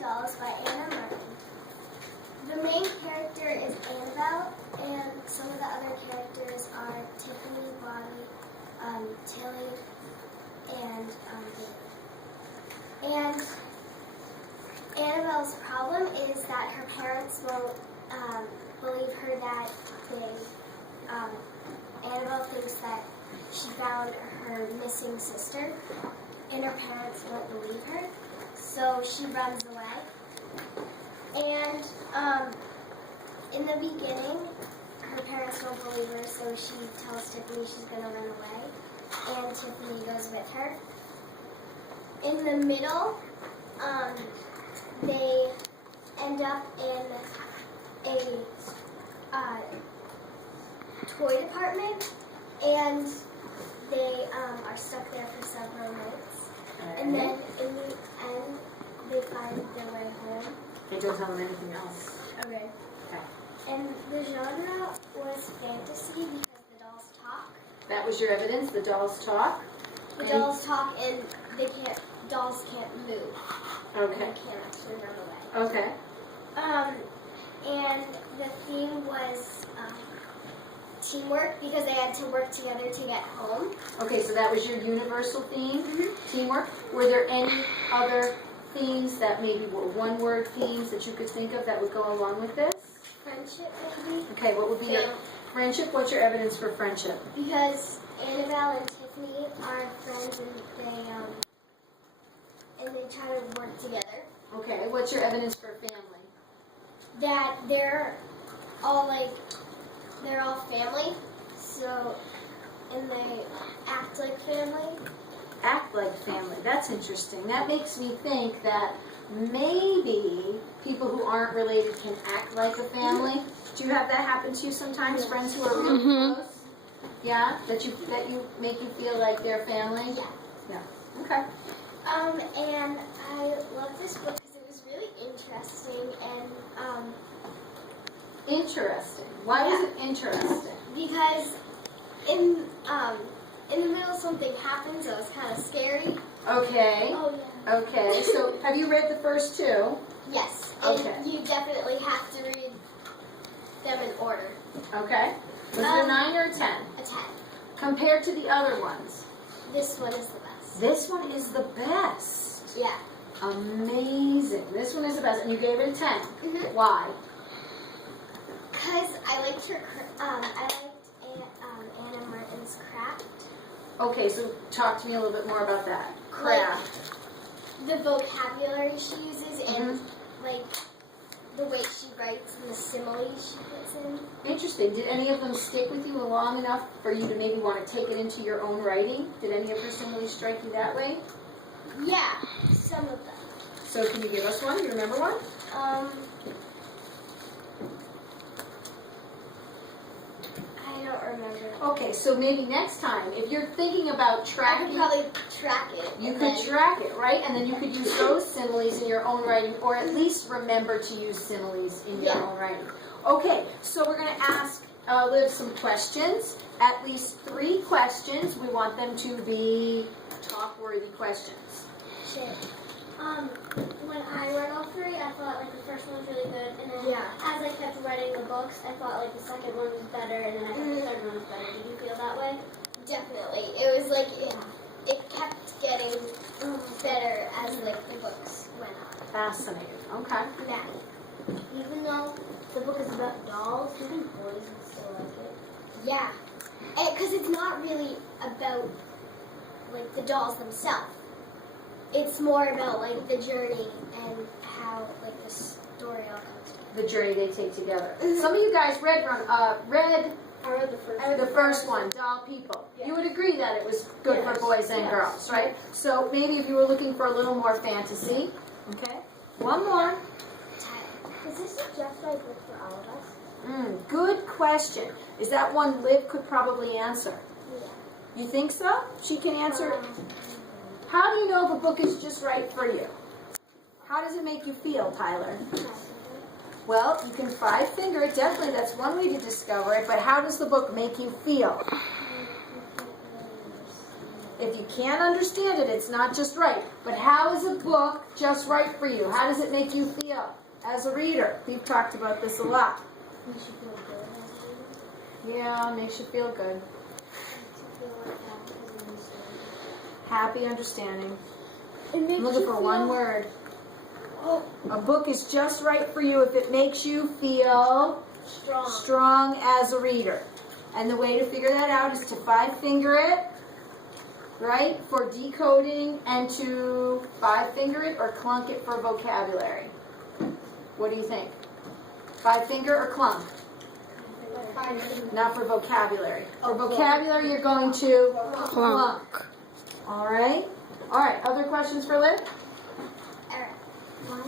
Dolls by Anna Martin. The main character is Annabelle, and some of the other characters are Tiffany, Bobby, Tilly, and Billy. And Annabelle's problem is that her parents won't believe her that Annabelle thinks that she found her missing sister, and her parents won't believe her, so she runs away. And in the beginning, her parents don't believe her, so she tells Tiffany she's going to run away, and Tiffany goes with her. In the middle, they end up in a toy department, and they are stuck there for several nights. And then in the end, they find their way home. And don't tell them anything else. Okay. And the genre was fantasy because the dolls talk. That was your evidence? The dolls talk? The dolls talk, and dolls can't move. Okay. And they can't actually run away. Okay. And the theme was teamwork because they had to work together to get home. Okay, so that was your universal theme, teamwork. Were there any other themes that maybe were one-word themes that you could think of that would go along with this? Friendship, maybe. Okay, what would be your friendship? What's your evidence for friendship? Because Annabelle and Tiffany are friends, and they try to work together. Okay, what's your evidence for family? That they're all family, so, and they act like family. Act like family. That's interesting. That makes me think that maybe people who aren't related can act like a family. Do you have that happen to you sometimes? Yes. Friends who are really close? Yeah? That you make you feel like they're family? Yeah. Yeah. Okay. And I love this book because it was really interesting and interesting. Why was it interesting? Because in the middle something happened, so it was kind of scary. Okay. Oh yeah. Okay. So have you read the first two? Yes. Okay. And you definitely have to read them in order. Okay. Was it a 9 or a 10? A 10. Compared to the other ones? This one is the best. This one is the best. Yeah. Amazing. This one is the best, and you gave it a 10. Mm-hmm. Why? Because I liked her. Anna Martin's craft. Okay, so talk to me a little bit more about that. Craft. Like, the vocabulary she uses and like the way she writes and the similes she puts in. Interesting. Did any of them stick with you long enough for you to maybe want to take it into your own writing? Did any of her similes strike you that way? Yeah, some of them. So can you give us one? Do you remember one? I don't remember. Okay, so maybe next time, if you're thinking about tracking... I could probably track it. You could track it, right? And then you could use those similes in your own writing, or at least remember to use similes in your own writing. Okay, so we're going to ask Liv some questions, at least 3 questions. We want them to be talk-worthy questions. Sure. When I read all 3, I thought like the first one was really good, and then as I kept writing the books, I thought like the second one was better, and then I thought the third one was better. Did you feel that way? Definitely. It was like it kept getting better as like the books went on. Fascinating. Okay. Even though the book is about dolls, do you think boys would still like it? Yeah, because it's not really about like the dolls themselves. It's more about like the journey and how like the story all comes together. The journey they take together. Some of you guys read I read the first. the first one, Doll People. Yeah. You would agree that it was good for boys and girls, right? So maybe if you were looking for a little more fantasy, okay? One more. Is this a Just Right book for all of us? Good question. Is that one Liv could probably answer? Yeah. You think so? She can answer it? How do you know if a book is just right for you? How does it make you feel, Tyler? Well, you can 5-finger it. Definitely, that's one way to discover it. But how does the book make you feel? If you can't understand it, it's not just right. But how is a book book just right for you? How does it make you feel as a reader? We've talked about this a lot. Makes you feel good as a reader. Yeah, makes you feel good. Makes you feel like Happy understanding. it makes I'm looking for one word. A book is just right for you if it makes you feel strong as a reader. And the way to figure that out is to 5-finger it, right, for decoding, and to 5-finger it or clunk it for vocabulary. What do you think? 5-finger or clunk? Not for vocabulary. For vocabulary, you're going to clunk. All right. All right. Other questions for Liv? Alright. Why